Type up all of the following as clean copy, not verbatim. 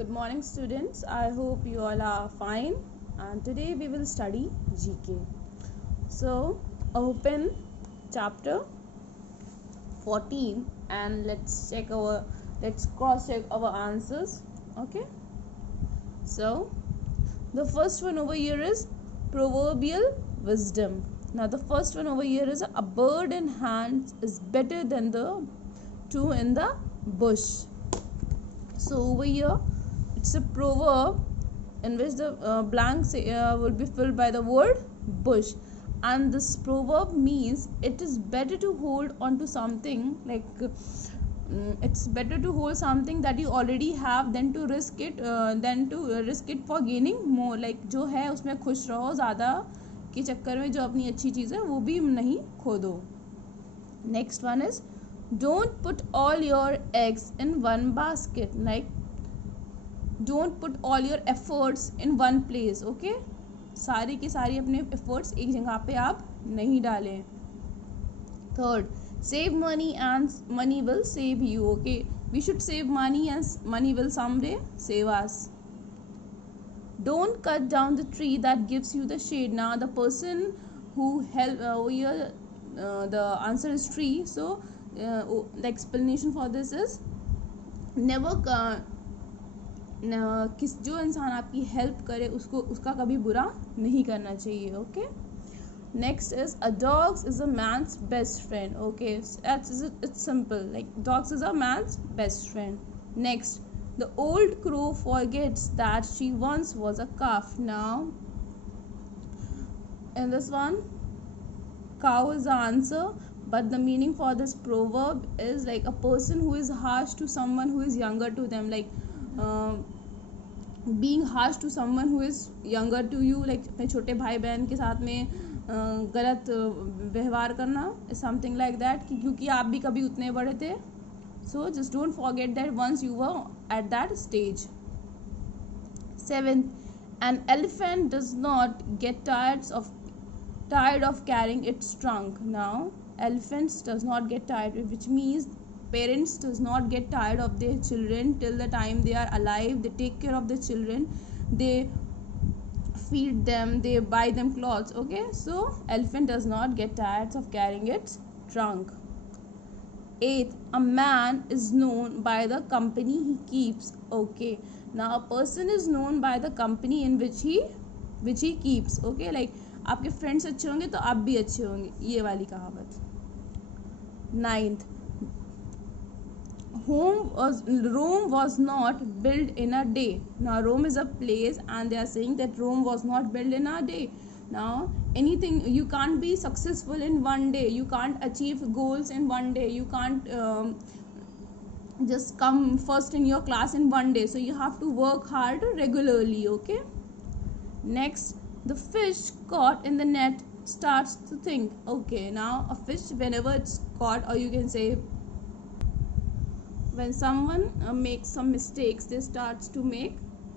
Good morning, students. I hope you all are fine. And today we will study GK. So, open chapter 14 and let's cross check our answers. Okay. So, the first one over here is proverbial wisdom. Now, the first one over here is a bird in hand is better than the two in the bush. So over here it's a proverb in which the blank will be filled by the word bush, and this proverb means it is better to hold on to something it's better to hold something that you already have than to risk it for gaining more. Like जो है उसमें खुश रहो, ज़्यादा के चक्कर में जो अपनी अच्छी चीज़ है वो भी नहीं खो दो. Next one is don't put all your eggs in one basket. Like don't put all your efforts in one place. Okay, सारी की सारी अपने efforts एक जगह पे आप नहीं डालें. Third, save money and money will save you. Okay, we should save money and money will someday save us. Don't cut down the tree that gives you the shade. Now the person who the answer is tree. So the explanation for this is never जो इंसान आपकी help करे उसका कभी बुरा नहीं करना चाहिए. Okay. Next is a dogs is a man's best friend. Okay, it's simple. Like dogs is a man's best friend. Next, the old crow forgets that she once was a calf. Now in this one cow is the answer, but the meaning for this proverb is like a person who is harsh to someone who is younger to them. Like being harsh to someone who is younger to you, like अपने छोटे भाई बहन के साथ में गलत व्यवहार करना, something like that, क्योंकि आप भी कभी उतने बड़े थे. So just don't forget that once you were at that stage. 7th, an elephant does not get tired of carrying its trunk. Now elephants does not get tired, which means parents does not get tired of their children till the time they are alive. They take care of the children, they feed them, they buy them clothes. Okay, so elephant does not get tired of carrying its trunk. 8th, a man is known by the company he keeps. Okay, now a person is known by the company in which he keeps. Okay, like आपके friends अच्छे होंगे तो आप भी अच्छे होंगे, ये वाली कहावत. 9th, Rome was not built in a day. Now Rome is a place and they are saying that Rome was not built in a day. Now anything, you can't be successful in one day, you can't achieve goals in one day, you can't just come first in your class in one day. So you have to work hard regularly. Okay. Next, the fish caught in the net starts to think. Okay, now a fish, whenever it's caught, or you can say when someone makes some mistakes, they start to make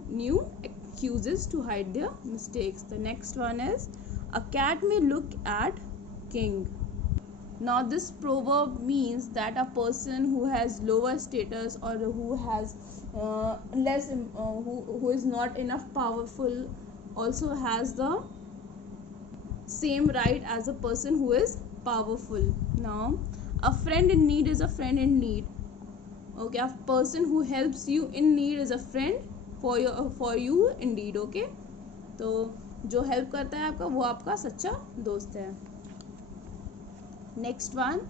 new excuses to hide their mistakes. The next one is a cat may look at king. Now this proverb means that a person who has lower status or who has who is not enough powerful also has the same right as a person who is powerful. Now a friend in need is a friend in need. Okay, a person who helps you in need is a friend for you indeed. Okay, तो जो help करता है आपका वो आपका सच्चा दोस्त है. Next one,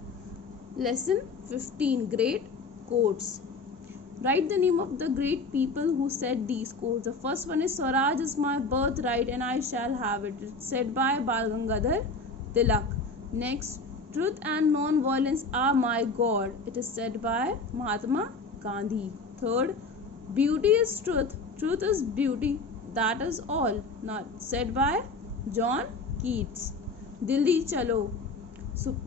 lesson 15, great quotes. Write the name of the great people who said these quotes. The first one is Swaraj is my birthright and I shall have it. It's said by Bal Gangadhar Tilak. Next, truth and non-violence are my God. It is said by Mahatma Gandhi. Third, beauty is truth, truth is beauty, that is all. Not said by John Keats. Dilli Chalo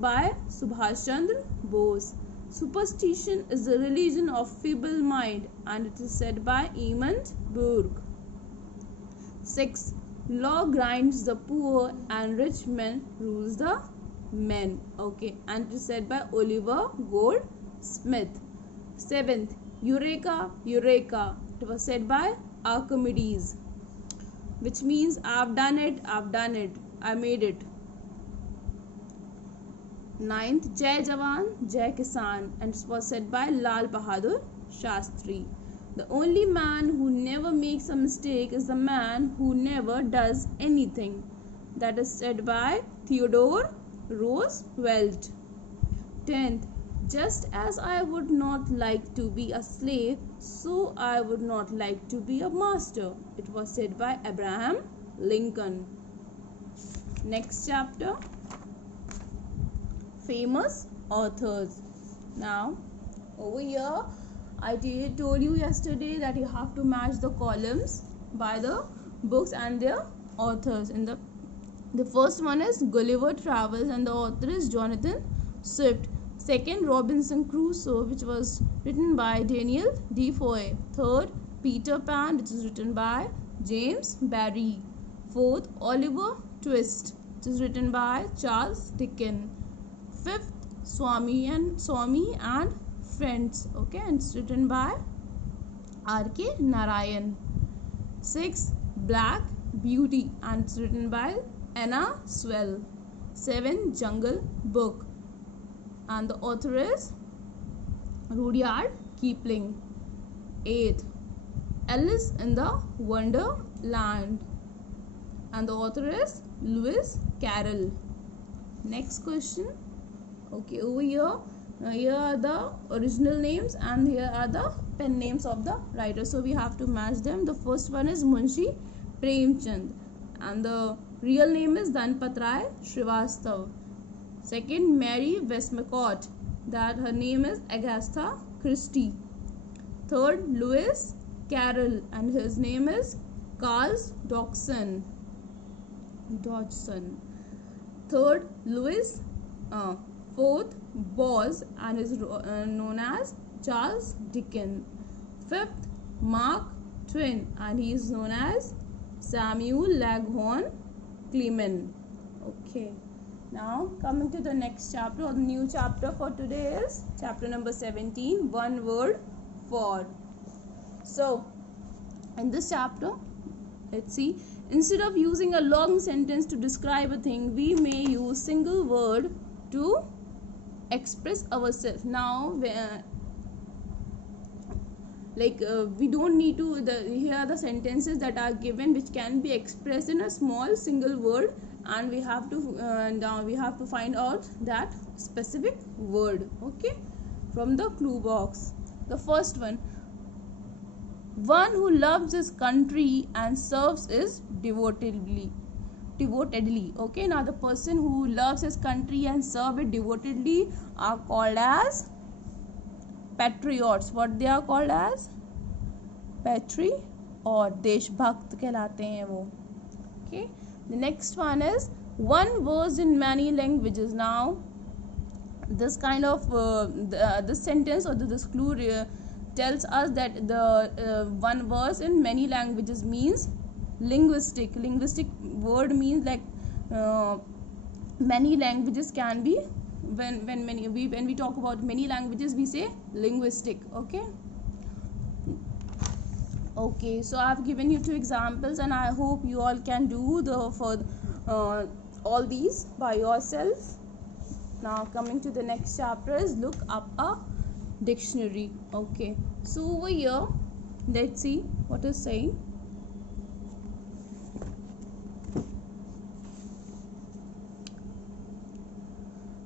by Subhash Chandra Bose. Superstition is the religion of feeble mind and it is said by Edmund Burke. 6. Law grinds the poor and rich men rules the men. Okay, and it is said by Oliver Goldsmith. 7th, Eureka, Eureka, It was said by Archimedes, which means I've done it, I made it. Ninth, Jai Jawan, Jai Kisan, and it was said by Lal Bahadur Shastri. The only man who never makes a mistake is the man who never does anything. That is said by Theodore Roosevelt. 10th, just as I would not like to be a slave, so I would not like to be a master. It was said by Abraham Lincoln. Next chapter, famous authors. Now, over here, I told you yesterday that you have to match the columns by the books and their authors. In the first one is Gulliver Travels, and the author is Jonathan Swift. Second, Robinson Crusoe, which was written by Daniel Defoe. Third, Peter Pan, which is written by James Barrie. Fourth, Oliver Twist, which is written by Charles Dickens. Fifth, Swami and Friends, okay, and it's written by R.K. Narayan. Sixth, Black Beauty, and it's written by Anna Sewell. 7, Jungle Book, and the author is Rudyard Kipling. 8th, Alice in the Wonderland, and the author is Lewis Carroll. Next question. Okay, over here, here are the original names and here are the pen names of the writers, so we have to match them. The first one is Munshi Premchand, and the real name is Dhanpat Rai Srivastav. Second, Mary Westmacott, that her name is Agatha Christie. Third, Lewis Carroll, and his name is Carl Dodgson. Third, Louis. Fourth, Boz, and is known as Charles Dickens. Fifth, Mark Twain, and he is known as Samuel Langhorne Clement. Okay, now coming to the next chapter, or the new chapter for today is chapter number 17, One Word For. So, in this chapter, let's see, instead of using a long sentence to describe a thing, we may use single word to express ourselves. Now, we don't need to, here are the sentences that are given which can be expressed in a small single word, and we have to now we have to find out that specific word, okay, from the clue box. The first one who loves his country and serves it devotedly. Okay, now the person who loves his country and serve it devotedly are called as patriots. What they are called as? Patriot, deshbhakt कहलाते हैं वो. Okay, the next one is one verse in many languages. Now this kind of this sentence or this clue tells us that the one verse in many languages means linguistic word means like many languages can be, when we talk about many languages we say linguistic. Okay, so I have given you 2 examples, and I hope you all can do all these by yourself. Now coming to the next chapter is look up a dictionary. Okay, so over here let's see what is saying.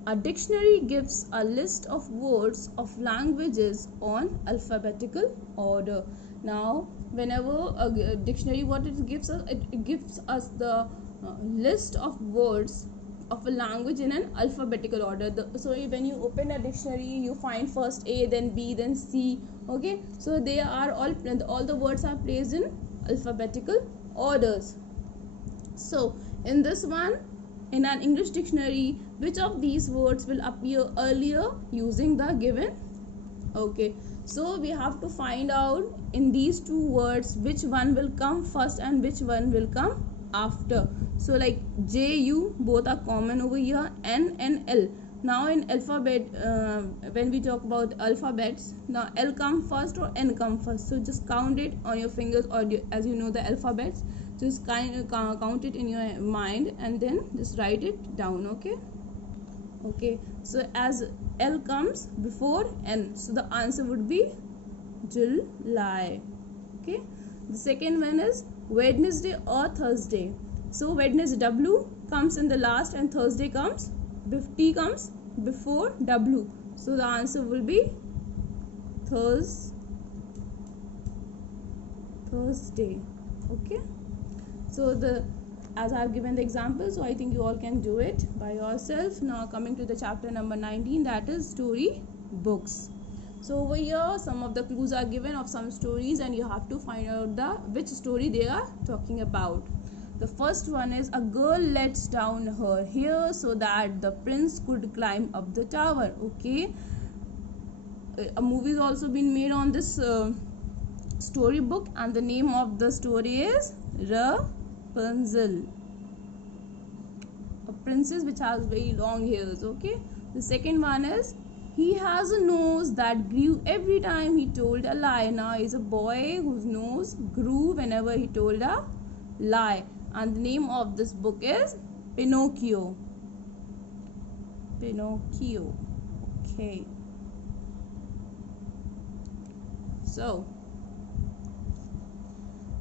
A dictionary gives a list of words of languages on alphabetical order. Now, whenever a dictionary, what it gives us the list of words of a language in an alphabetical order. So when you open a dictionary, you find first A, then B, then C. Okay, so they are all the words are placed in alphabetical orders. So in this one, in an English dictionary, which of these words will appear earlier using the given? Okay, so we have to find out in these 2 words which one will come first and which one will come after. So like J, U, both are common over here. N and L, Now in alphabet, when we talk about alphabets, now L come first or N come first. So just count it on your fingers, or as you know the alphabets, just count it in your mind and then just write it down. Okay, so as L comes before N, so the answer would be July. Okay, the second one is Wednesday or Thursday. So Wednesday, W comes in the last and Thursday comes, T comes before W. So the answer will be Thursday. Okay, so as I have given the example, so I think you all can do it by yourself. Now coming to the chapter number 19, that is story books. So over here some of the clues are given of some stories and you have to find out which story they are talking about. The first one is, a girl lets down her hair so that the prince could climb up the tower. Okay, a movie has also been made on this storybook, and the name of the story is Rapunzel, a princess which has very long hairs. Okay, the second one is, he has a nose that grew every time he told a lie. Now is a boy whose nose grew whenever he told a lie, and the name of this book is Pinocchio. Okay, so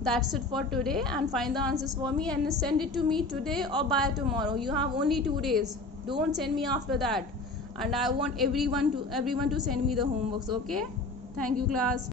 that's it for today, and find the answers for me and send it to me today or by tomorrow. You have only 2 days. Don't send me after that, and I want everyone to send me the homeworks. Okay, thank you class.